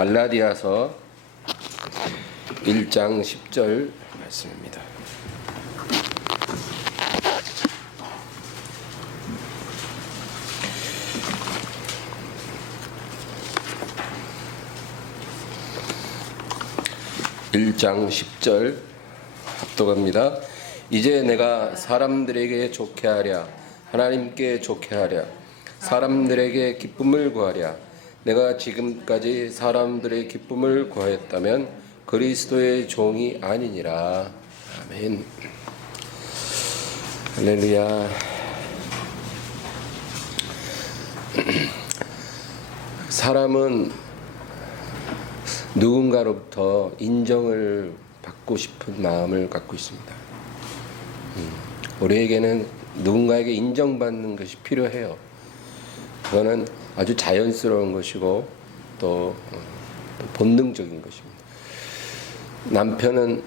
갈라디아서 1장 10절 말씀입니다. (1장 10절) 합독합니다. 이제 내가 사람들에게 좋게 하랴 하나님께 좋게 하랴 사람들에게 기쁨을 구하랴. 내가 지금까지 사람들의 기쁨을 구하였다면 그리스도의 종이 아니니라. 아멘. 할렐루야. 사람은 누군가로부터 인정을 받고 싶은 마음을 갖고 있습니다. 우리에게는 누군가에게 인정받는 것이 필요해요. 그거는 아주 자연스러운 것이고 또 본능적인 것입니다. 남편은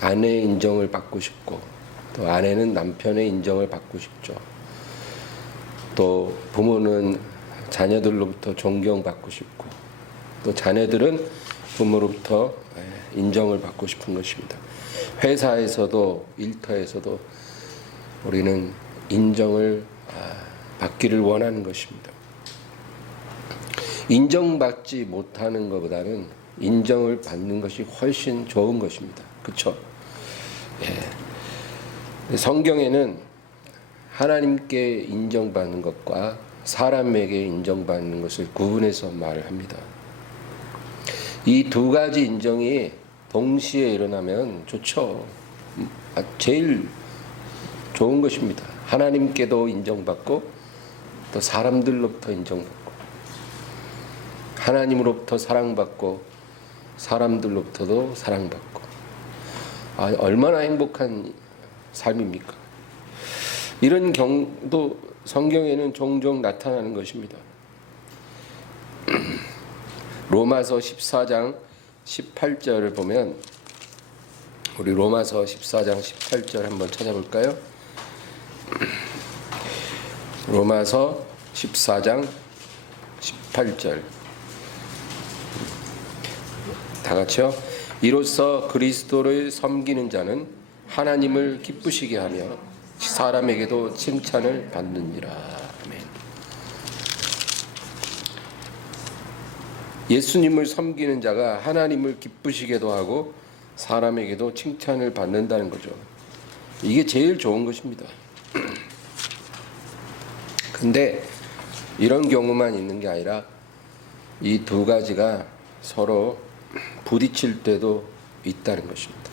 아내의 인정을 받고 싶고 또 아내는 남편의 인정을 받고 싶죠. 또 부모는 자녀들로부터 존경받고 싶고 또 자녀들은 부모로부터 인정을 받고 싶은 것입니다. 회사에서도 일터에서도 우리는 인정을 받기를 원하는 것입니다. 인정받지 못하는 것보다는 인정을 받는 것이 훨씬 좋은 것입니다. 그렇죠? 예. 성경에는 하나님께 인정받는 것과 사람에게 인정받는 것을 구분해서 말을 합니다. 이 두 가지 인정이 동시에 일어나면 좋죠. 제일 좋은 것입니다. 하나님께도 인정받고 또 사람들로부터 인정받고 하나님으로부터 사랑받고 사람들로부터도 사랑받고 얼마나 행복한 삶입니까? 이런 경우도 성경에는 종종 나타나는 것입니다. 로마서 14장 18절을 보면 우리 로마서 14장 18절 한번 찾아볼까요? 로마서 14장 18절 다 같이요. 이로써 그리스도를 섬기는 자는 하나님을 기쁘시게 하며 사람에게도 칭찬을 받느니라. 아멘. 예수님을 섬기는 자가 하나님을 기쁘시게도 하고 사람에게도 칭찬을 받는다는 거죠. 이게 제일 좋은 것입니다. 근데 이런 경우만 있는 게 아니라 이 두 가지가 서로 부딪힐 때도 있다는 것입니다.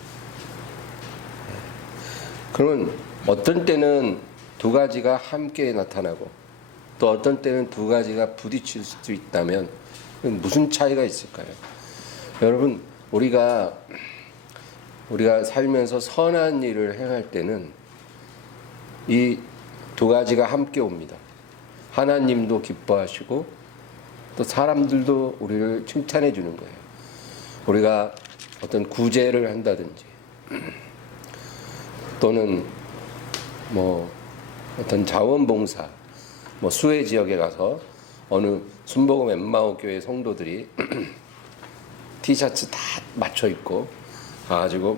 그러면 어떤 때는 두 가지가 함께 나타나고 또 어떤 때는 두 가지가 부딪힐 수도 있다면 무슨 차이가 있을까요? 여러분, 우리가 살면서 선한 일을 행할 때는 이 두 가지가 함께 옵니다. 하나님도 기뻐하시고 또 사람들도 우리를 칭찬해 주는 거예요. 우리가 어떤 구제를 한다든지 또는 어떤 자원봉사 수해 지역에 가서 어느 순복음 엠마오 교회 성도들이 티셔츠 다 맞춰 입고 가가지고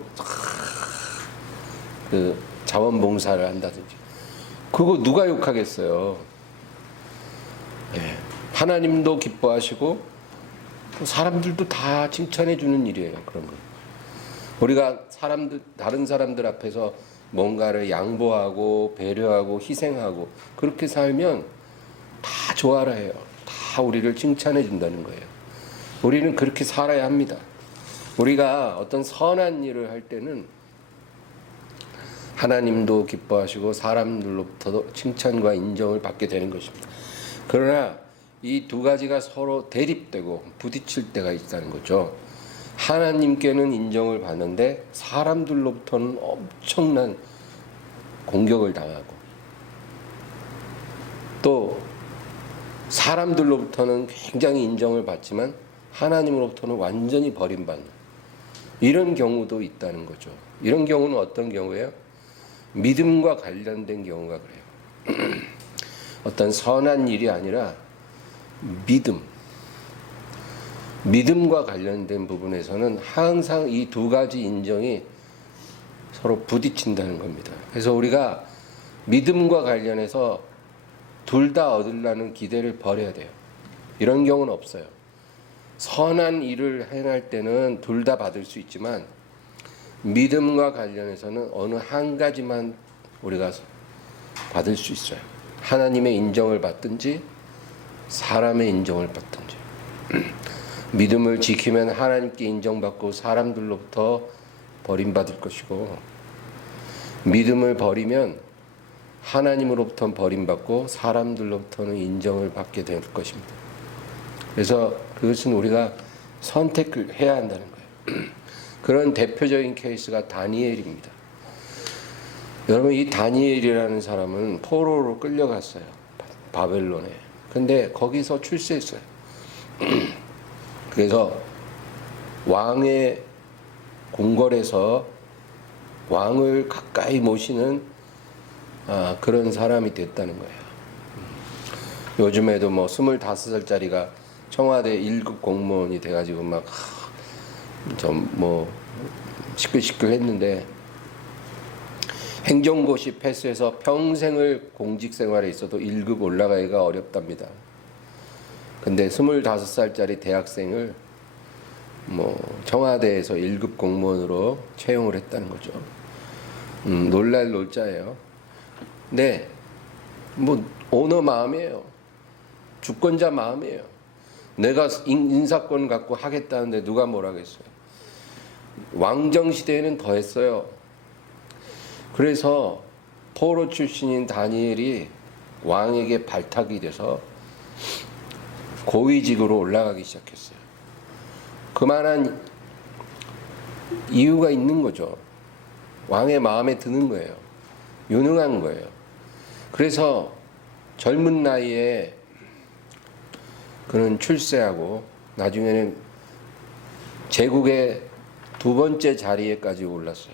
그 자원봉사를 한다든지 그거 누가 욕하겠어요? 예. 하나님도 기뻐하시고 사람들도 다 칭찬해 주는 일이에요. 그런 거. 우리가 다른 사람들 앞에서 뭔가를 양보하고 배려하고 희생하고 그렇게 살면 다 좋아라 해요. 다 우리를 칭찬해 준다는 거예요. 우리는 그렇게 살아야 합니다. 우리가 어떤 선한 일을 할 때는 하나님도 기뻐하시고 사람들로부터도 칭찬과 인정을 받게 되는 것입니다. 그러나 이 두 가지가 서로 대립되고 부딪힐 때가 있다는 거죠. 하나님께는 인정을 받는데 사람들로부터는 엄청난 공격을 당하고 또 사람들로부터는 굉장히 인정을 받지만 하나님으로부터는 완전히 버림받는 이런 경우도 있다는 거죠. 이런 경우는 어떤 경우예요? 믿음과 관련된 경우가 그래요. 어떤 선한 일이 아니라 믿음, 믿음과 관련된 부분에서는 항상 이 두 가지 인정이 서로 부딪힌다는 겁니다. 그래서 우리가 믿음과 관련해서 둘 다 얻으려는 기대를 버려야 돼요. 이런 경우는 없어요. 선한 일을 행할 때는 둘 다 받을 수 있지만 믿음과 관련해서는 어느 한 가지만 우리가 받을 수 있어요. 하나님의 인정을 받든지 사람의 인정을 받든지. 믿음을 지키면 하나님께 인정받고 사람들로부터 버림받을 것이고, 믿음을 버리면 하나님으로부터는 버림받고 사람들로부터는 인정을 받게 될 것입니다. 그래서 그것은 우리가 선택을 해야 한다는 거예요. 그런 대표적인 케이스가 다니엘입니다. 여러분, 이 다니엘이라는 사람은 포로로 끌려갔어요. 바벨론에. 근데 거기서 출세했어요. 그래서 왕의 궁궐에서 왕을 가까이 모시는 그런 사람이 됐다는 거예요. 요즘에도 뭐 25살짜리가 청와대 1급 공무원이 돼가지고 막 좀 뭐 시끌시끌했는데, 행정고시 패스해서 평생을 공직 생활에 있어도 1급 올라가기가 어렵답니다. 근데 25살짜리 대학생을 뭐 청와대에서 1급 공무원으로 채용을 했다는 거죠. 놀랄 놀자예요. 근데 뭐 오너 마음이에요. 주권자 마음이에요. 내가 인사권 갖고 하겠다는데 누가 뭐라겠어요. 왕정 시대에는 더 했어요. 그래서 포로 출신인 다니엘이 왕에게 발탁이 돼서 고위직으로 올라가기 시작했어요. 그만한 이유가 있는 거죠. 왕의 마음에 드는 거예요. 유능한 거예요. 그래서 젊은 나이에 그는 출세하고 나중에는 제국의 두 번째 자리에까지 올랐어요.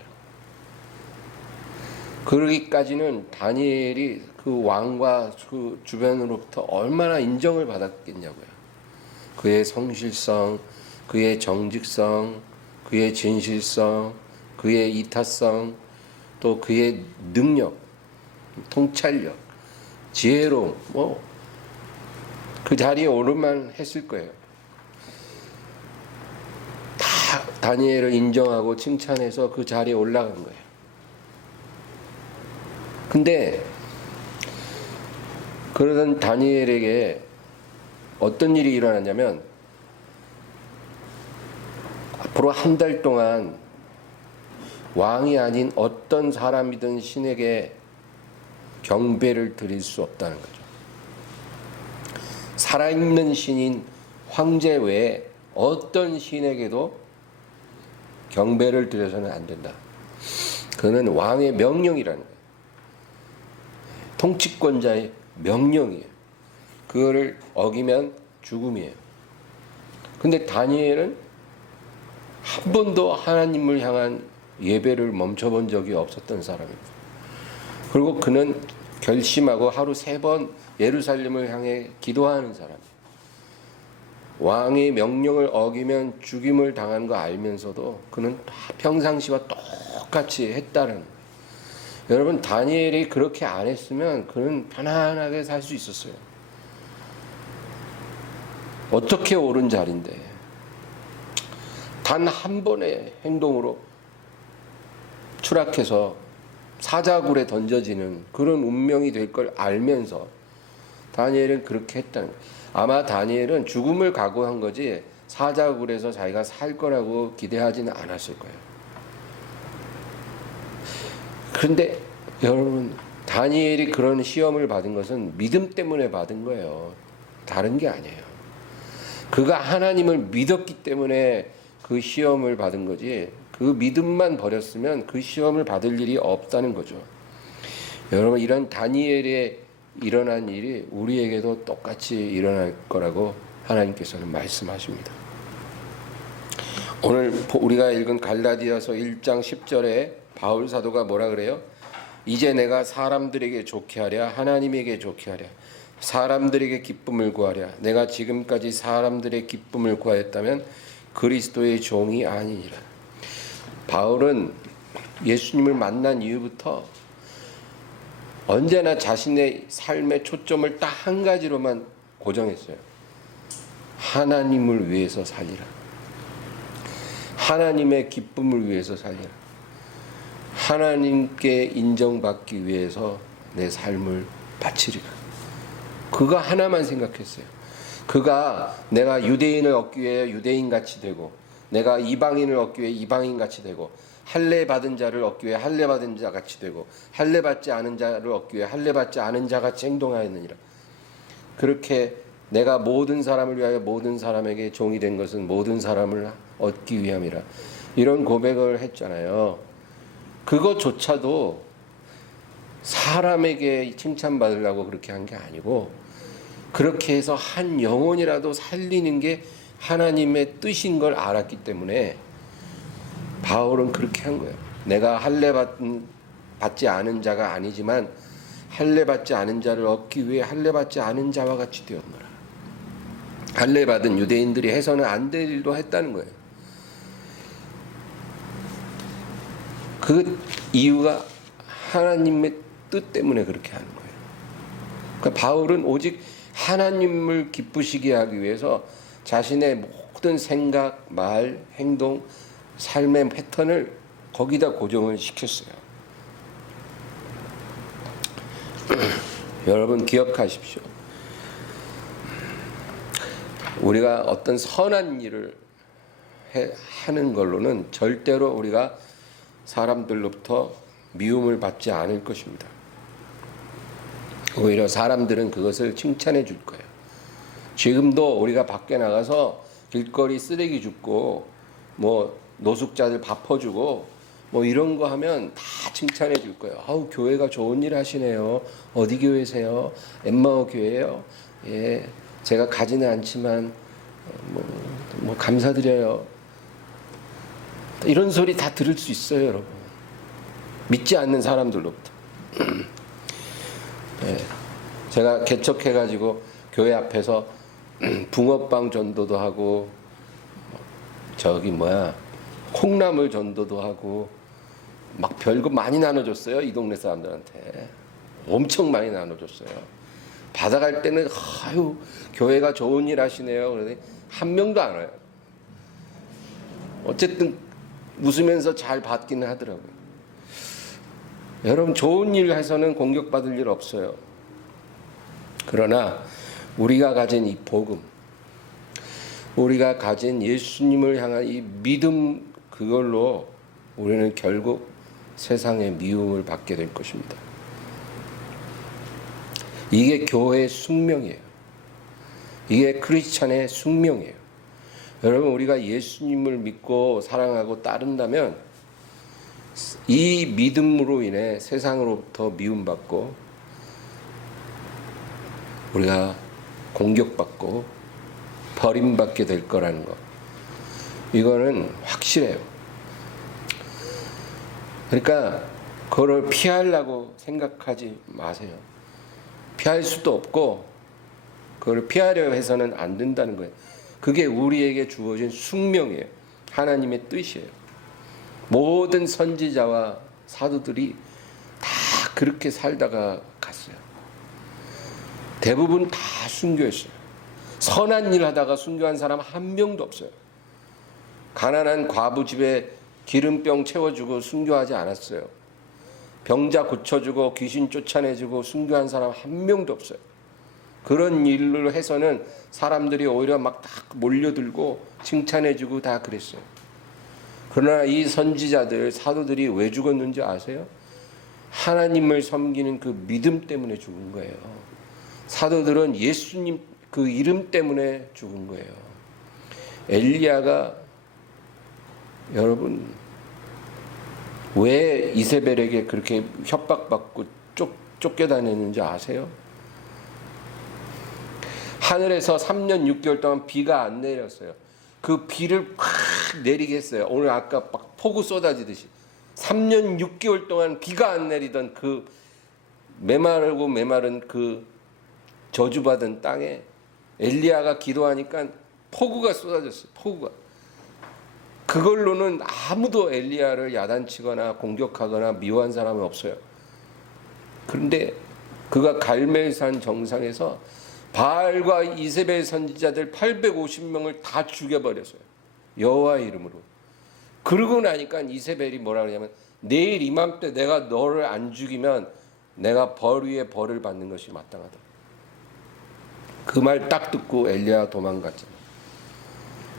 그러기까지는 다니엘이 그 왕과 그 주변으로부터 얼마나 인정을 받았겠냐고요. 그의 성실성, 그의 정직성, 그의 진실성, 그의 이타성, 또 그의 능력, 통찰력, 지혜로움, 그 자리에 오르만 했을 거예요. 다 다니엘을 인정하고 칭찬해서 그 자리에 올라간 거예요. 근데 그러던 다니엘에게 어떤 일이 일어났냐면, 앞으로 한 달 동안 왕이 아닌 어떤 사람이든 신에게 경배를 드릴 수 없다는 거죠. 살아있는 신인 황제 외에 어떤 신에게도 경배를 드려서는 안 된다. 그는 왕의 명령이라는 거예요. 통치권자의 명령이에요. 그거를 어기면 죽음이에요. 근데 다니엘은 한 번도 하나님을 향한 예배를 멈춰본 적이 없었던 사람입니다. 그리고 그는 결심하고 하루 3번 예루살렘을 향해 기도하는 사람이에요. 왕의 명령을 어기면 죽임을 당한 거 알면서도 그는 평상시와 똑같이 했다는 거예요. 여러분, 다니엘이 그렇게 안 했으면 그는 편안하게 살 수 있었어요. 어떻게 옳은 자리인데 단 한 번의 행동으로 추락해서 사자굴에 던져지는 그런 운명이 될 걸 알면서 다니엘은 그렇게 했다는 거예요. 아마 다니엘은 죽음을 각오한 거지 사자굴에서 자기가 살 거라고 기대하지는 않았을 거예요. 그런데 여러분, 다니엘이 그런 시험을 받은 것은 믿음 때문에 받은 거예요. 다른 게 아니에요. 그가 하나님을 믿었기 때문에 그 시험을 받은 거지, 그 믿음만 버렸으면 그 시험을 받을 일이 없다는 거죠. 여러분, 이런 다니엘에 일어난 일이 우리에게도 똑같이 일어날 거라고 하나님께서는 말씀하십니다. 오늘 우리가 읽은 갈라디아서 1장 10절에 바울 사도가 뭐라 그래요? 이제 내가 사람들에게 좋게 하랴 하나님에게 좋게 하랴 사람들에게 기쁨을 구하랴. 내가 지금까지 사람들의 기쁨을 구하였다면 그리스도의 종이 아니니라. 바울은 예수님을 만난 이후부터 언제나 자신의 삶의 초점을 딱 한 가지로만 고정했어요. 하나님을 위해서 살리라. 하나님의 기쁨을 위해서 살리라. 하나님께 인정받기 위해서 내 삶을 바치리라. 그거 하나만 생각했어요. 그가 내가 유대인을 얻기 위해 유대인같이 되고, 내가 이방인을 얻기 위해 이방인같이 되고, 할례 받은 자를 얻기 위해 할례 받은 자같이 되고, 할례 받지 않은 자를 얻기 위해 할례 받지 않은 자같이 행동하였느니라. 그렇게 내가 모든 사람을 위하여 모든 사람에게 종이 된 것은 모든 사람을 얻기 위함이라. 이런 고백을 했잖아요. 그것조차도 사람에게 칭찬받으려고 그렇게 한 게 아니고, 그렇게 해서 한 영혼이라도 살리는 게 하나님의 뜻인 걸 알았기 때문에 바울은 그렇게 한 거예요. 내가 할례 받지 않은 자가 아니지만 할례 받지 않은 자를 얻기 위해 할례 받지 않은 자와 같이 되었노라. 할례 받은 유대인들이 해서는 안 될 일도 했다는 거예요. 그 이유가 하나님의 뜻 때문에 그렇게 하는 거예요. 그러니까 바울은 오직 하나님을 기쁘시게 하기 위해서 자신의 모든 생각, 말, 행동, 삶의 패턴을 거기다 고정을 시켰어요. 여러분 기억하십시오. 우리가 어떤 선한 일을 하는 걸로는 절대로 우리가 사람들로부터 미움을 받지 않을 것입니다. 오히려 사람들은 그것을 칭찬해 줄 거예요. 지금도 우리가 밖에 나가서 길거리 쓰레기 줍고 뭐 노숙자들 밥 퍼주고 뭐 이런 거 하면 다 칭찬해 줄 거예요. 아우 교회가 좋은 일 하시네요. 어디 교회세요? 엠마오 교회요. 예, 제가 가지는 않지만 뭐 감사드려요. 이런 소리 다 들을 수 있어요, 여러분. 믿지 않는 사람들로부터. 예, 제가 개척해가지고 교회 앞에서 붕어빵 전도도 하고 콩나물 전도도 하고 막 별거 많이 나눠줬어요. 이 동네 사람들한테 엄청 많이 나눠줬어요. 받아갈 때는 아유 교회가 좋은 일 하시네요. 그러더니 한 명도 안 와요. 어쨌든 웃으면서 잘 받기는 하더라고요. 여러분 좋은 일 해서는 공격받을 일 없어요. 그러나 우리가 가진 이 복음, 우리가 가진 예수님을 향한 이 믿음, 그걸로 우리는 결국 세상의 미움을 받게 될 것입니다. 이게 교회의 숙명이에요. 이게 크리스찬의 숙명이에요. 여러분 우리가 예수님을 믿고 사랑하고 따른다면 이 믿음으로 인해 세상으로부터 미움받고 우리가 공격받고 버림받게 될 거라는 것, 이거는 확실해요. 그러니까 그걸 피하려고 생각하지 마세요. 피할 수도 없고 그걸 피하려 해서는 안 된다는 거예요. 그게 우리에게 주어진 숙명이에요. 하나님의 뜻이에요. 모든 선지자와 사도들이 다 그렇게 살다가 갔어요. 대부분 다 순교했어요. 선한 일 하다가 순교한 사람 한 명도 없어요. 가난한 과부 집에 기름병 채워주고 순교하지 않았어요. 병자 고쳐주고 귀신 쫓아내주고 순교한 사람 한 명도 없어요. 그런 일을 해서는 사람들이 오히려 막 다 몰려들고 칭찬해주고 다 그랬어요. 그러나 이 선지자들, 사도들이 왜 죽었는지 아세요? 하나님을 섬기는 그 믿음 때문에 죽은 거예요. 사도들은 예수님 그 이름 때문에 죽은 거예요. 엘리야가 여러분 왜 이세벨에게 그렇게 협박받고 쫓겨다녔는지 아세요? 하늘에서 3년 6개월 동안 비가 안 내렸어요. 그 비를 팍 내리게 했어요. 오늘 아까 막 폭우 쏟아지듯이 3년 6개월 동안 비가 안 내리던 그 메마른 그 저주받은 땅에 엘리야가 기도하니까 폭우가 쏟아졌어요. 폭우가. 그걸로는 아무도 엘리야를 야단치거나 공격하거나 미워한 사람은 없어요. 그런데 그가 갈멜산 정상에서 바알과 이세벨 선지자들 850명을 다 죽여버렸어요. 여호와의 이름으로. 그러고 나니까 이세벨이 뭐라 그러냐면 내일 이맘때 내가 너를 안 죽이면 내가 벌 위에 벌을 받는 것이 마땅하다. 그 말 딱 듣고 엘리야가 도망갔잖아요.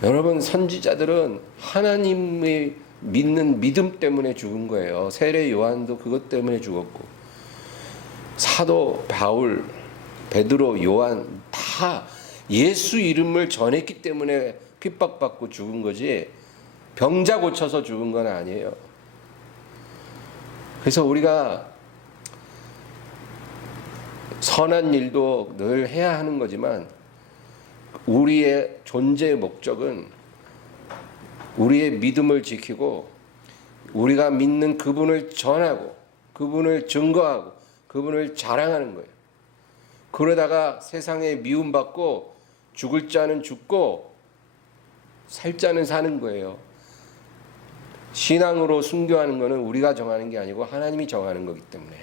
여러분, 선지자들은 하나님의 믿는 믿음 때문에 죽은 거예요. 세례 요한도 그것 때문에 죽었고, 사도 바울, 베드로, 요한 다 예수 이름을 전했기 때문에 핍박받고 죽은 거지 병자 고쳐서 죽은 건 아니에요. 그래서 우리가 선한 일도 늘 해야 하는 거지만 우리의 존재의 목적은 우리의 믿음을 지키고 우리가 믿는 그분을 전하고 그분을 증거하고 그분을 자랑하는 거예요. 그러다가 세상에 미움받고 죽을 자는 죽고 살 자는 사는 거예요. 신앙으로 순교하는 것은 우리가 정하는 게 아니고 하나님이 정하는 거기 때문에.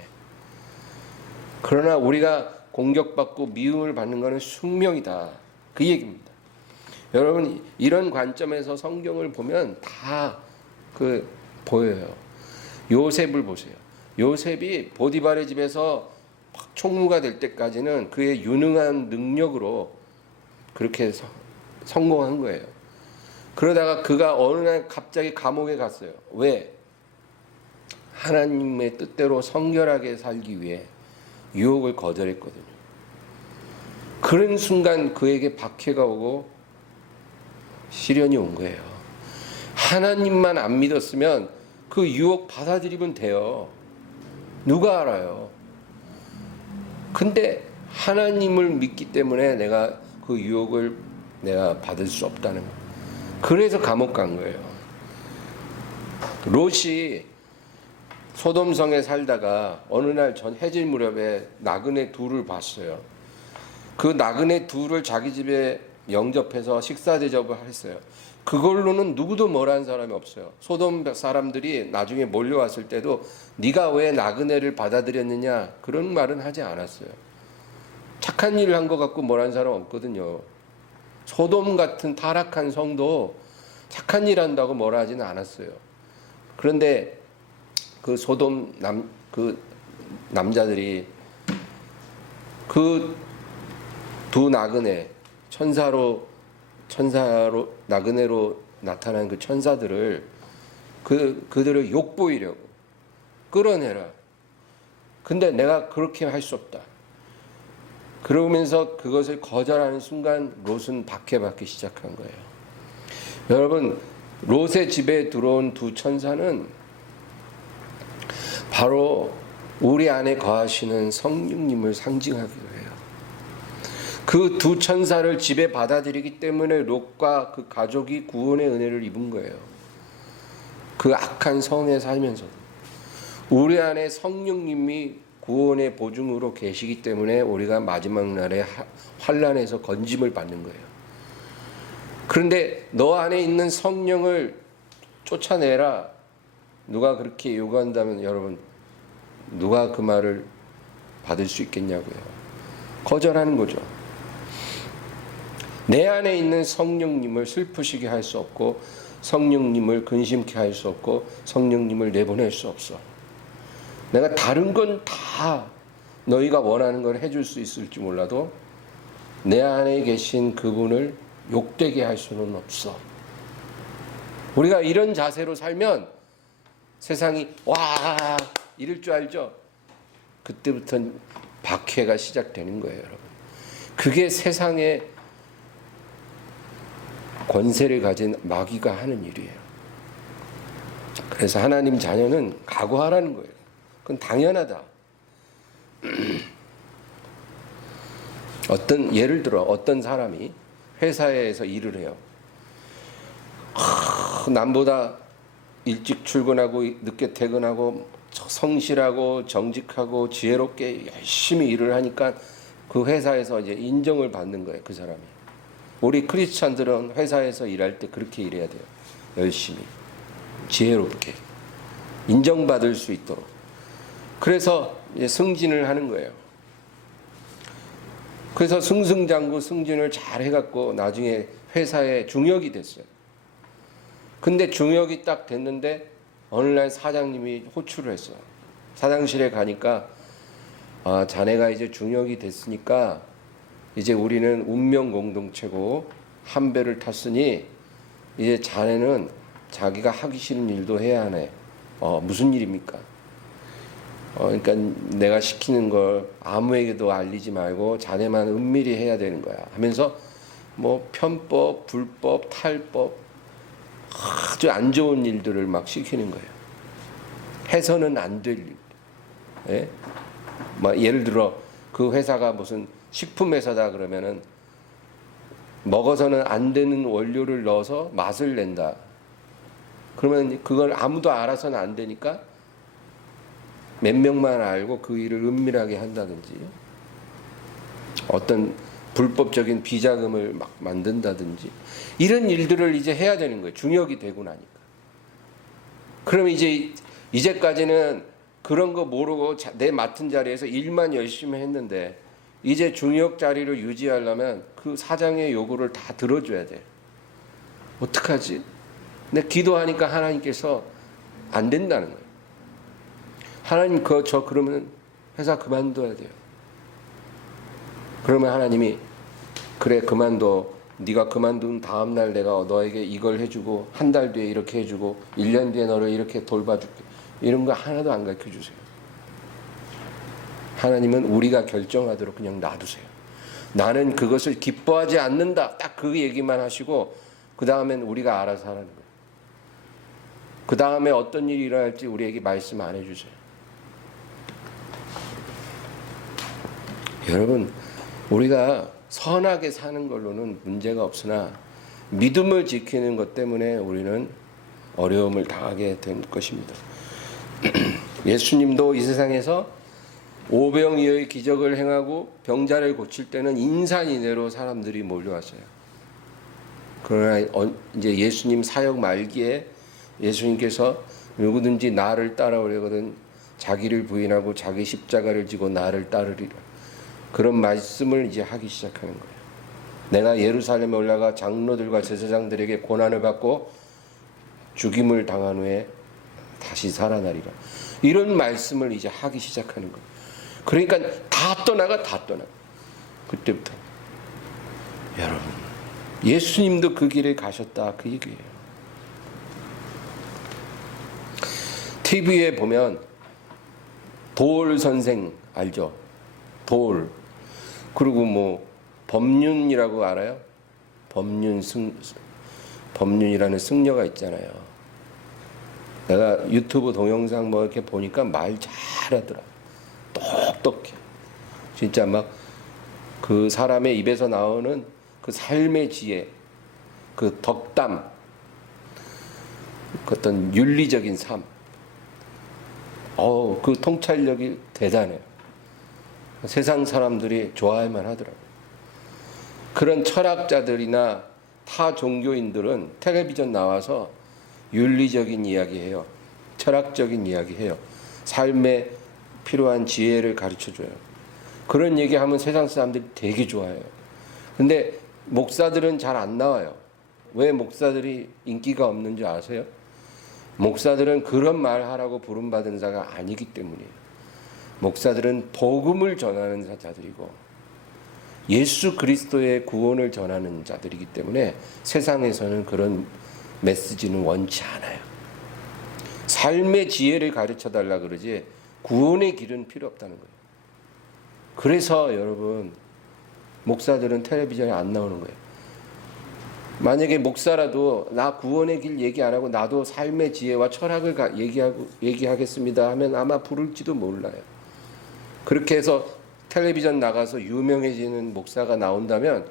그러나 우리가 공격받고 미움을 받는 것은 숙명이다. 그 얘기입니다. 여러분, 이런 관점에서 성경을 보면 다 보여요. 요셉을 보세요. 요셉이 보디발의 집에서 총무가 될 때까지는 그의 유능한 능력으로 그렇게 성공한 거예요. 그러다가 그가 어느 날 갑자기 감옥에 갔어요. 왜? 하나님의 뜻대로 성결하게 살기 위해 유혹을 거절했거든요. 그런 순간 그에게 박해가 오고 시련이 온 거예요. 하나님만 안 믿었으면 그 유혹 받아들이면 돼요. 누가 알아요? 근데 하나님을 믿기 때문에 내가 그 유혹을 내가 받을 수 없다는 거예요. 그래서 감옥 간 거예요. 롯이 소돔성에 살다가 어느 날 전 해질 무렵에 나그네 둘을 봤어요. 그 나그네 둘을 자기 집에 영접해서 식사 대접을 했어요. 그걸로는 누구도 뭐라는 사람이 없어요. 소돔 사람들이 나중에 몰려왔을 때도 네가 왜 나그네를 받아들였느냐 그런 말은 하지 않았어요. 착한 일을 한 것 같고 뭐라는 사람 없거든요. 소돔 같은 타락한 성도 착한 일 한다고 뭐라 하지는 않았어요. 그런데 그 소돔 남자들이 그 두 나그네 천사로 나그네로 나타난 그 천사들을 그들을 욕보이려고 끌어내라. 근데 내가 그렇게 할 수 없다. 그러면서 그것을 거절하는 순간 롯은 박해받기 시작한 거예요. 여러분, 롯의 집에 들어온 두 천사는 바로 우리 안에 거하시는 성령님을 상징하기도 해요. 그 두 천사를 집에 받아들이기 때문에 롯과 그 가족이 구원의 은혜를 입은 거예요. 그 악한 성에 살면서도 우리 안에 성령님이 구원의 보증으로 계시기 때문에 우리가 마지막 날에 환난에서 건짐을 받는 거예요. 그런데 너 안에 있는 성령을 쫓아내라. 누가 그렇게 요구한다면 여러분, 누가 그 말을 받을 수 있겠냐고요. 거절하는 거죠. 내 안에 있는 성령님을 슬프시게 할 수 없고 성령님을 근심케 할 수 없고 성령님을 내보낼 수 없어. 내가 다른 건 다 너희가 원하는 걸 해줄 수 있을지 몰라도 내 안에 계신 그분을 욕되게 할 수는 없어. 우리가 이런 자세로 살면 세상이 와 이럴 줄 알죠? 그때부터 박해가 시작되는 거예요, 여러분. 그게 세상의 권세를 가진 마귀가 하는 일이에요. 그래서 하나님 자녀는 각오하라는 거예요. 그건 당연하다. 예를 들어 어떤 사람이 회사에서 일을 해요. 남보다 일찍 출근하고 늦게 퇴근하고 성실하고 정직하고 지혜롭게 열심히 일을 하니까 그 회사에서 이제 인정을 받는 거예요. 그 사람이. 우리 크리스찬들은 회사에서 일할 때 그렇게 일해야 돼요. 열심히, 지혜롭게 인정받을 수 있도록. 그래서 이제 승진을 하는 거예요. 그래서 승승장구 승진을 잘 해갖고 나중에 회사에 중역이 됐어요. 근데 중역이 딱 됐는데 어느 날 사장님이 호출을 했어요. 사장실에 가니까 자네가 이제 중역이 됐으니까 이제 우리는 운명 공동체고 한 배를 탔으니 이제 자네는 자기가 하기 싫은 일도 해야 하네. 무슨 일입니까? 그러니까 내가 시키는 걸 아무에게도 알리지 말고 자네만 은밀히 해야 되는 거야 하면서 뭐 편법, 불법, 탈법 아주 안 좋은 일들을 막 시키는 거예요. 해서는 안 될 일. 예? 예를 들어 그 회사가 무슨 식품 회사다 그러면은 먹어서는 안 되는 원료를 넣어서 맛을 낸다. 그러면 그걸 아무도 알아서는 안 되니까 몇 명만 알고 그 일을 은밀하게 한다든지 어떤 불법적인 비자금을 막 만든다든지 이런 일들을 이제 해야 되는 거예요. 중역이 되고 나니까. 그러면 이제까지는 그런 거 모르고 내 맡은 자리에서 일만 열심히 했는데 이제 중역 자리를 유지하려면 그 사장의 요구를 다 들어줘야 돼. 어떡하지? 근데 기도하니까 하나님께서 안 된다는 거예요. 하나님 그러면 회사 그만둬야 돼요. 그러면 하나님이 그래 그만둬. 네가 그만둔 다음 날 내가 너에게 이걸 해주고 한 달 뒤에 이렇게 해주고 1년 뒤에 너를 이렇게 돌봐줄게. 이런 거 하나도 안 가르쳐 주세요. 하나님은 우리가 결정하도록 그냥 놔두세요. 나는 그것을 기뻐하지 않는다. 딱 그 얘기만 하시고 그 다음엔 우리가 알아서 하라는 거예요. 그 다음에 어떤 일이 일어날지 우리에게 말씀 안 해주세요. 여러분, 우리가 선하게 사는 걸로는 문제가 없으나 믿음을 지키는 것 때문에 우리는 어려움을 당하게 된 것입니다. 예수님도 이 세상에서 오병이어의 기적을 행하고 병자를 고칠 때는 인산인해로 사람들이 몰려왔어요. 그러나 이제 예수님 사역 말기에 예수님께서 누구든지 나를 따라오려거든 자기를 부인하고 자기 십자가를 지고 나를 따르리라. 그런 말씀을 이제 하기 시작하는 거예요. 내가 예루살렘에 올라가 장로들과 제사장들에게 고난을 받고 죽임을 당한 후에 다시 살아나리라. 이런 말씀을 이제 하기 시작하는 거예요. 그러니까 다 떠나가. 그때부터 여러분 예수님도 그 길을 가셨다 그 얘기예요. TV에 보면 돌 선생 알죠? 돌. 그리고 뭐 법륜이라고 알아요? 법륜이라는 승려가 있잖아요. 내가 유튜브 동영상 뭐 이렇게 보니까 말 잘하더라. 똑똑해. 진짜 막 그 사람의 입에서 나오는 그 삶의 지혜, 그 덕담, 그 어떤 윤리적인 삶, 그 통찰력이 대단해요. 세상 사람들이 좋아할만 하더라고요. 그런 철학자들이나 타 종교인들은 텔레비전 나와서 윤리적인 이야기해요. 철학적인 이야기해요. 삶에 필요한 지혜를 가르쳐줘요. 그런 얘기하면 세상 사람들이 되게 좋아해요. 근데 목사들은 잘 안 나와요. 왜 목사들이 인기가 없는 줄 아세요? 목사들은 그런 말 하라고 부름받은 자가 아니기 때문이에요. 목사들은 복음을 전하는 자들이고 예수 그리스도의 구원을 전하는 자들이기 때문에 세상에서는 그런 메시지는 원치 않아요. 삶의 지혜를 가르쳐달라 그러지 구원의 길은 필요 없다는 거예요. 그래서 여러분 목사들은 텔레비전에 안 나오는 거예요. 만약에 목사라도 나 구원의 길 얘기 안 하고 나도 삶의 지혜와 철학을 얘기하겠습니다 하면 아마 부를지도 몰라요. 그렇게 해서 텔레비전 나가서 유명해지는 목사가 나온다면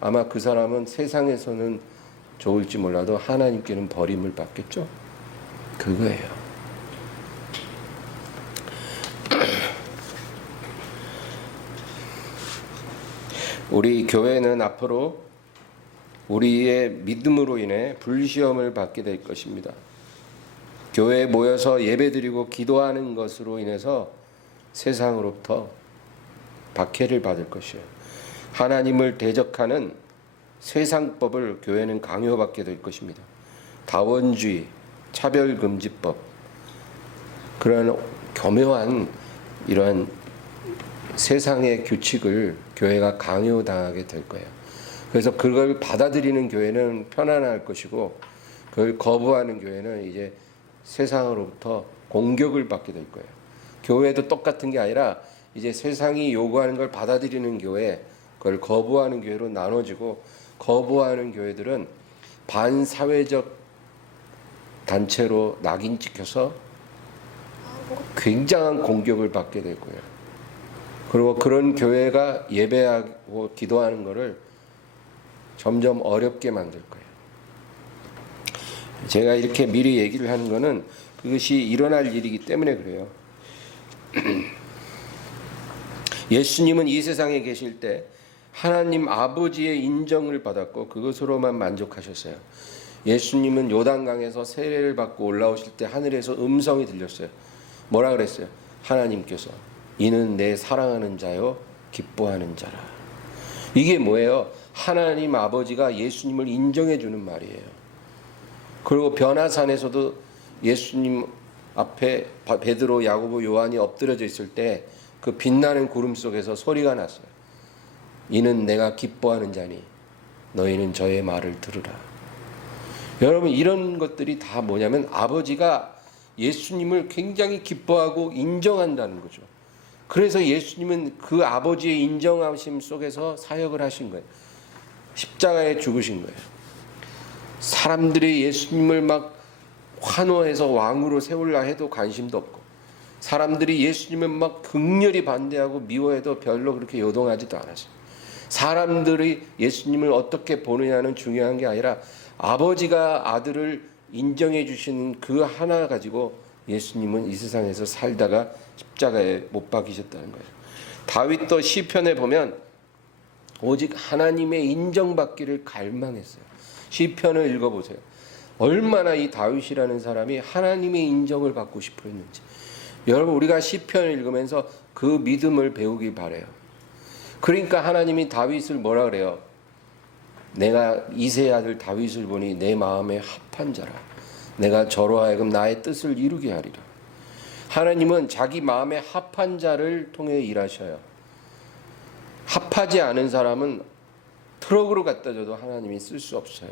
아마 그 사람은 세상에서는 좋을지 몰라도 하나님께는 버림을 받겠죠. 그거예요. 우리 교회는 앞으로 우리의 믿음으로 인해 불시험을 받게 될 것입니다. 교회에 모여서 예배드리고 기도하는 것으로 인해서 세상으로부터 박해를 받을 것이에요. 하나님을 대적하는 세상법을 교회는 강요받게 될 것입니다. 다원주의, 차별금지법, 그런 교묘한 이러한 세상의 규칙을 교회가 강요당하게 될 거예요. 그래서 그걸 받아들이는 교회는 편안할 것이고, 그걸 거부하는 교회는 이제 세상으로부터 공격을 받게 될 거예요. 교회도 똑같은 게 아니라 이제 세상이 요구하는 걸 받아들이는 교회, 그걸 거부하는 교회로 나눠지고, 거부하는 교회들은 반사회적 단체로 낙인 찍혀서 굉장한 공격을 받게 될 거예요. 그리고 그런 교회가 예배하고 기도하는 것을 점점 어렵게 만들 거예요. 제가 이렇게 미리 얘기를 하는 것은 그것이 일어날 일이기 때문에 그래요. 예수님은 이 세상에 계실 때 하나님 아버지의 인정을 받았고 그것으로만 만족하셨어요. 예수님은 요단강에서 세례를 받고 올라오실 때 하늘에서 음성이 들렸어요. 뭐라 그랬어요? 하나님께서 이는 내 사랑하는 자요 기뻐하는 자라. 이게 뭐예요? 하나님 아버지가 예수님을 인정해 주는 말이에요. 그리고 변화산에서도 예수님 앞에 베드로, 야고보, 요한이 엎드려져 있을 때 그 빛나는 구름 속에서 소리가 났어요. 이는 내가 기뻐하는 자니 너희는 저의 말을 들으라. 여러분, 이런 것들이 다 뭐냐면 아버지가 예수님을 굉장히 기뻐하고 인정한다는 거죠. 그래서 예수님은 그 아버지의 인정하심 속에서 사역을 하신 거예요. 십자가에 죽으신 거예요. 사람들이 예수님을 막 환호해서 왕으로 세우려 해도 관심도 없고, 사람들이 예수님을 막 극렬히 반대하고 미워해도 별로 그렇게 요동하지도 않았어요. 사람들이 예수님을 어떻게 보느냐는 중요한 게 아니라 아버지가 아들을 인정해 주시는 그 하나 가지고 예수님은 이 세상에서 살다가 십자가에 못 박히셨다는 거예요. 다윗도 시편에 보면 오직 하나님의 인정받기를 갈망했어요. 시편을 읽어보세요. 얼마나 이 다윗이라는 사람이 하나님의 인정을 받고 싶어 했는지. 여러분, 우리가 시편을 읽으면서 그 믿음을 배우길 바라요. 그러니까 하나님이 다윗을 뭐라 그래요? 내가 이새의 아들 다윗을 보니 내 마음에 합한 자라. 내가 저로 하여금 나의 뜻을 이루게 하리라. 하나님은 자기 마음에 합한 자를 통해 일하셔요. 합하지 않은 사람은 트럭으로 갖다 줘도 하나님이 쓸 수 없어요.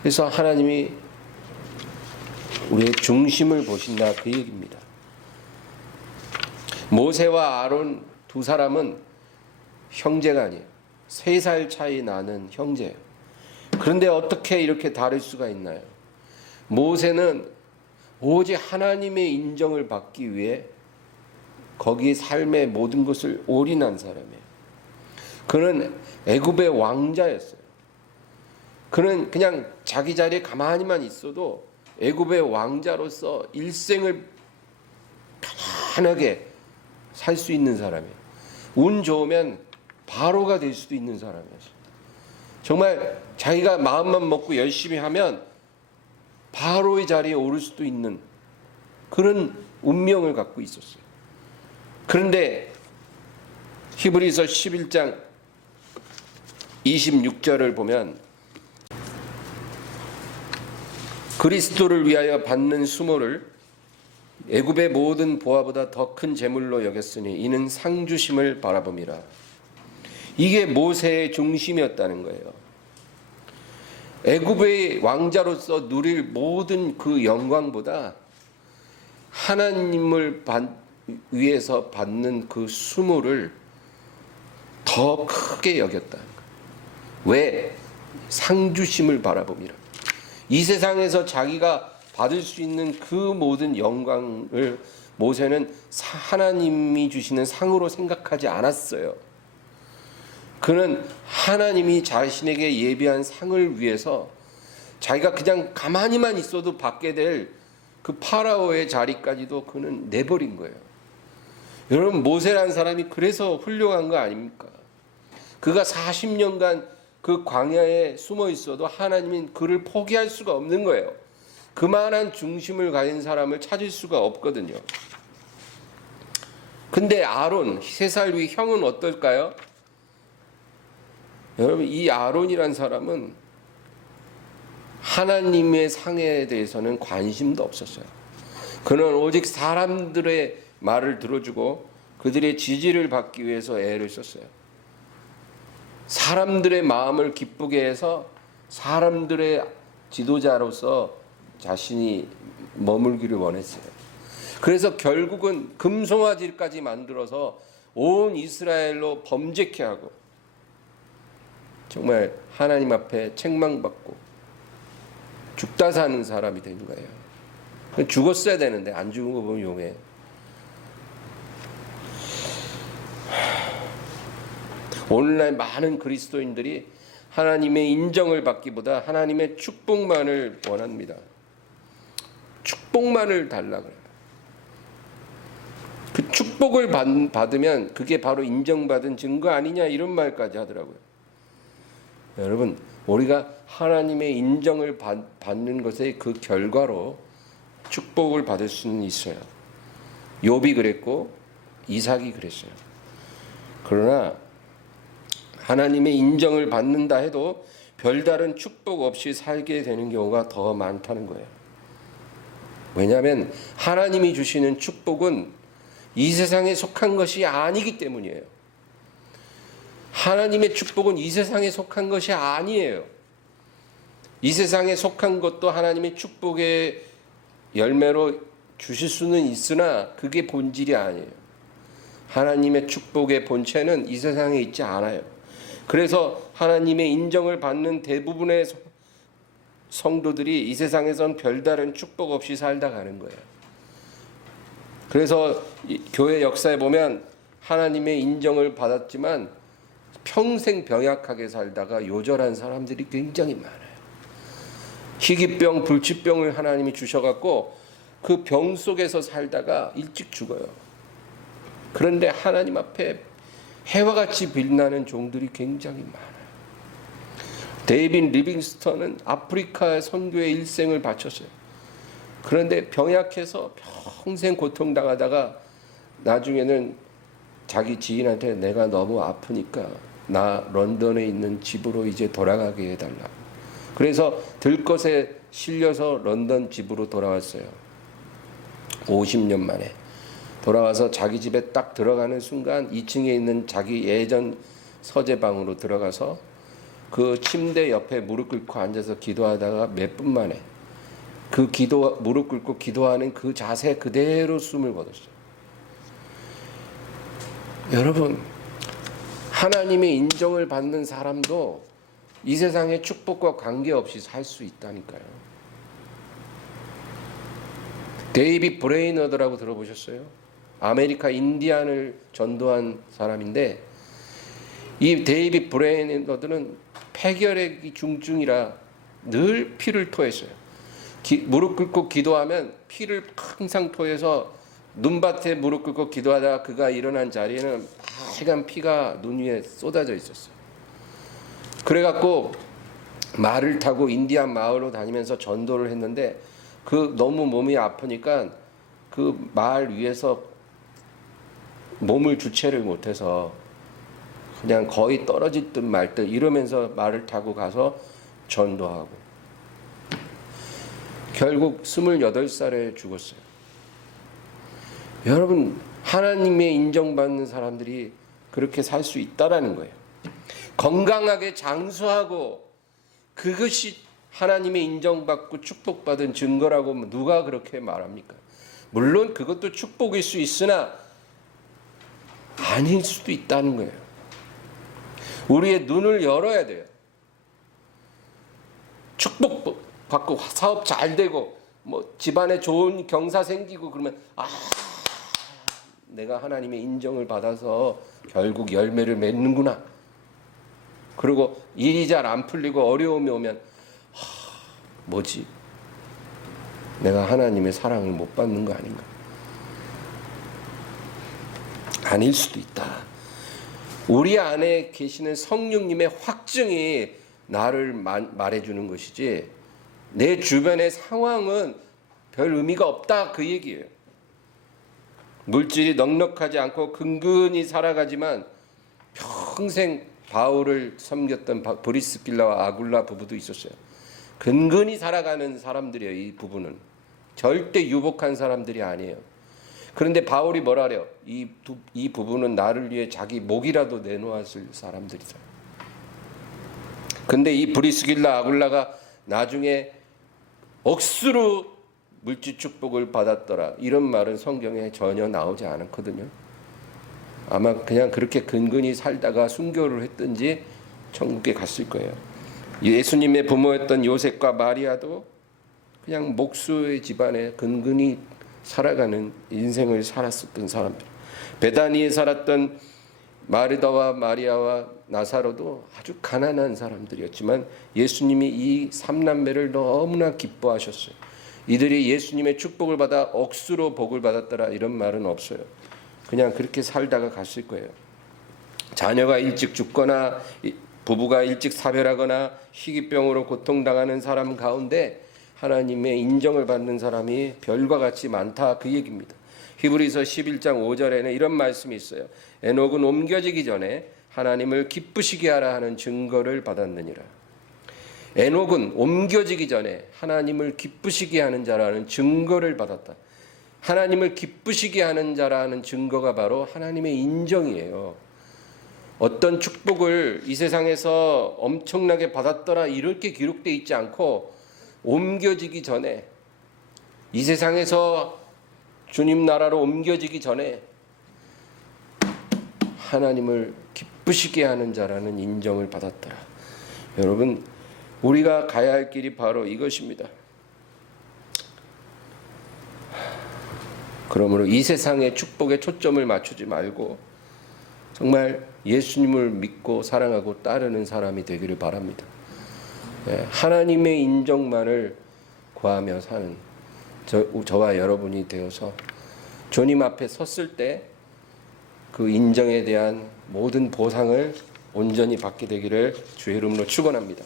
그래서 하나님이 우리의 중심을 보신다, 그 얘기입니다. 모세와 아론 두 사람은 형제가 아니에요. 3살 차이 나는 형제예요. 그런데 어떻게 이렇게 다를 수가 있나요? 모세는 오직 하나님의 인정을 받기 위해 거기 삶의 모든 것을 올인한 사람이에요. 그는 애굽의 왕자였어요. 그는 그냥 자기 자리에 가만히만 있어도 애굽의 왕자로서 일생을 편안하게 살 수 있는 사람이에요. 운 좋으면 바로가 될 수도 있는 사람이었어요. 정말 자기가 마음만 먹고 열심히 하면 바로의 자리에 오를 수도 있는 그런 운명을 갖고 있었어요. 그런데 히브리서 11장 26절을 보면 그리스도를 위하여 받는 수모를 애굽의 모든 보화보다 더 큰 재물로 여겼으니 이는 상주심을 바라봄이라. 이게 모세의 중심이었다는 거예요. 애굽의 왕자로서 누릴 모든 그 영광보다 하나님을 위해서 받는 그 수모를 더 크게 여겼다는 거예요. 왜? 상주심을 바라봄이라. 이 세상에서 자기가 받을 수 있는 그 모든 영광을 모세는 하나님이 주시는 상으로 생각하지 않았어요. 그는 하나님이 자신에게 예비한 상을 위해서 자기가 그냥 가만히만 있어도 받게 될 그 파라오의 자리까지도 그는 내버린 거예요. 여러분, 모세라는 사람이 그래서 훌륭한 거 아닙니까? 그가 40년간 그 광야에 숨어 있어도 하나님은 그를 포기할 수가 없는 거예요. 그만한 중심을 가진 사람을 찾을 수가 없거든요. 근데 아론, 3살 위 형은 어떨까요? 여러분, 이 아론이란 사람은 하나님의 상에 대해서는 관심도 없었어요. 그는 오직 사람들의 말을 들어주고 그들의 지지를 받기 위해서 애를 썼어요. 사람들의 마음을 기쁘게 해서 사람들의 지도자로서 자신이 머물기를 원했어요. 그래서 결국은 금송아지까지 만들어서 온 이스라엘로 범죄케 하고 정말 하나님 앞에 책망받고 죽다 사는 사람이 된 거예요. 죽었어야 되는데 안 죽은 거 보면 용해. 오늘날 많은 그리스도인들이 하나님의 인정을 받기보다 하나님의 축복만을 원합니다. 축복만을 달라 그래요. 그 축복을 받으면 그게 바로 인정받은 증거 아니냐 이런 말까지 하더라고요. 여러분, 우리가 하나님의 인정을 받는 것의 그 결과로 축복을 받을 수는 있어요. 욥이 그랬고 이삭이 그랬어요. 그러나 하나님의 인정을 받는다 해도 별다른 축복 없이 살게 되는 경우가 더 많다는 거예요. 왜냐하면 하나님이 주시는 축복은 이 세상에 속한 것이 아니기 때문이에요. 하나님의 축복은 이 세상에 속한 것이 아니에요. 이 세상에 속한 것도 하나님의 축복의 열매로 주실 수는 있으나 그게 본질이 아니에요. 하나님의 축복의 본체는 이 세상에 있지 않아요. 그래서 하나님의 인정을 받는 대부분의 성도들이 이 세상에선 별다른 축복 없이 살다 가는 거예요. 그래서 교회 역사에 보면 하나님의 인정을 받았지만 평생 병약하게 살다가 요절한 사람들이 굉장히 많아요. 희귀병, 불치병을 하나님이 주셔갖고 그 병 속에서 살다가 일찍 죽어요. 그런데 하나님 앞에 해와 같이 빛나는 종들이 굉장히 많아요. 데이빗 리빙스턴은 아프리카 선교에 일생을 바쳤어요. 그런데 병약해서 평생 고통당하다가 나중에는 자기 지인한테 내가 너무 아프니까 나 런던에 있는 집으로 이제 돌아가게 해달라. 그래서 들것에 실려서 런던 집으로 돌아왔어요. 50년 만에. 돌아와서 자기 집에 딱 들어가는 순간 2층에 있는 자기 예전 서재방으로 들어가서 그 침대 옆에 무릎 꿇고 앉아서 기도하다가 몇 분 만에 그 무릎 꿇고 기도하는 그 자세 그대로 숨을 거뒀어요. 여러분, 하나님의 인정을 받는 사람도 이 세상의 축복과 관계없이 살 수 있다니까요. 데이빗 브레이너드라고 들어보셨어요? 아메리카 인디안을 전도한 사람인데 이 데이빗 브레이너드는 폐결핵이 중증이라 늘 피를 토했어요. 무릎 꿇고 기도하면 피를 항상 토해서 눈밭에 무릎 꿇고 기도하다가 그가 일어난 자리에는 빨간 피가 눈 위에 쏟아져 있었어요. 그래갖고 말을 타고 인디안 마을로 다니면서 전도를 했는데 그 너무 몸이 아프니까 그 말 위에서 몸을 주체를 못해서 그냥 거의 떨어질 듯 말 듯 이러면서 말을 타고 가서 전도하고 결국 28살에 죽었어요. 여러분, 하나님의 인정받는 사람들이 그렇게 살 수 있다라는 거예요. 건강하게 장수하고 그것이 하나님의 인정받고 축복받은 증거라고 누가 그렇게 말합니까? 물론 그것도 축복일 수 있으나 아닐 수도 있다는 거예요. 우리의 눈을 열어야 돼요. 축복받고 사업 잘 되고 뭐 집안에 좋은 경사 생기고 그러면 내가 하나님의 인정을 받아서 결국 열매를 맺는구나. 그리고 일이 잘 안 풀리고 어려움이 오면 뭐지? 내가 하나님의 사랑을 못 받는 거 아닌가? 아닐 수도 있다. 우리 안에 계시는 성령님의 확증이 나를 말해주는 것이지 내 주변의 상황은 별 의미가 없다 그 얘기예요. 물질이 넉넉하지 않고 근근히 살아가지만 평생 바울을 섬겼던 브리스길라와 아굴라 부부도 있었어요. 근근히 살아가는 사람들이에요. 이 부부는 절대 유복한 사람들이 아니에요. 그런데 바울이 뭐라 그래요? 이 부부는 나를 위해 자기 목이라도 내놓았을 사람들이다. 근데 이 브리스길라 아굴라가 나중에 억수로 물질 축복을 받았더라 이런 말은 성경에 전혀 나오지 않았거든요. 아마 그냥 그렇게 근근히 살다가 순교를 했든지 천국에 갔을 거예요. 예수님의 부모였던 요셉과 마리아도 그냥 목수의 집안에 근근히 살아가는 인생을 살았었던 사람들. 베다니에 살았던 마르다와 마리아와 나사로도 아주 가난한 사람들이었지만 예수님이 이 삼남매를 너무나 기뻐하셨어요. 이들이 예수님의 축복을 받아 억수로 복을 받았더라 이런 말은 없어요. 그냥 그렇게 살다가 갔을 거예요. 자녀가 일찍 죽거나 부부가 일찍 사별하거나 희귀병으로 고통당하는 사람 가운데 하나님의 인정을 받는 사람이 별과 같이 많다 그 얘기입니다. 히브리서 11장 5절에는 이런 말씀이 있어요. 에녹은 옮겨지기 전에 하나님을 기쁘시게 하라 하는 증거를 받았느니라. 에녹은 옮겨지기 전에 하나님을 기쁘시게 하는 자라는 증거를 받았다. 하나님을 기쁘시게 하는 자라는 증거가 바로 하나님의 인정이에요. 어떤 축복을 이 세상에서 엄청나게 받았더라 이렇게 기록되어 있지 않고 옮겨지기 전에 이 세상에서 주님 나라로 옮겨지기 전에 하나님을 기쁘시게 하는 자라는 인정을 받았더라. 여러분 우리가 가야 할 길이 바로 이것입니다. 그러므로 이 세상의 축복에 초점을 맞추지 말고 정말 예수님을 믿고 사랑하고 따르는 사람이 되기를 바랍니다. 하나님의 인정만을 구하며 사는 저와 여러분이 되어서 주님 앞에 섰을 때 그 인정에 대한 모든 보상을 온전히 받게 되기를 주의 이름으로 축원합니다.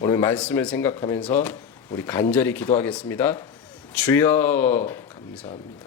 오늘 말씀을 생각하면서 우리 간절히 기도하겠습니다. 주여 감사합니다.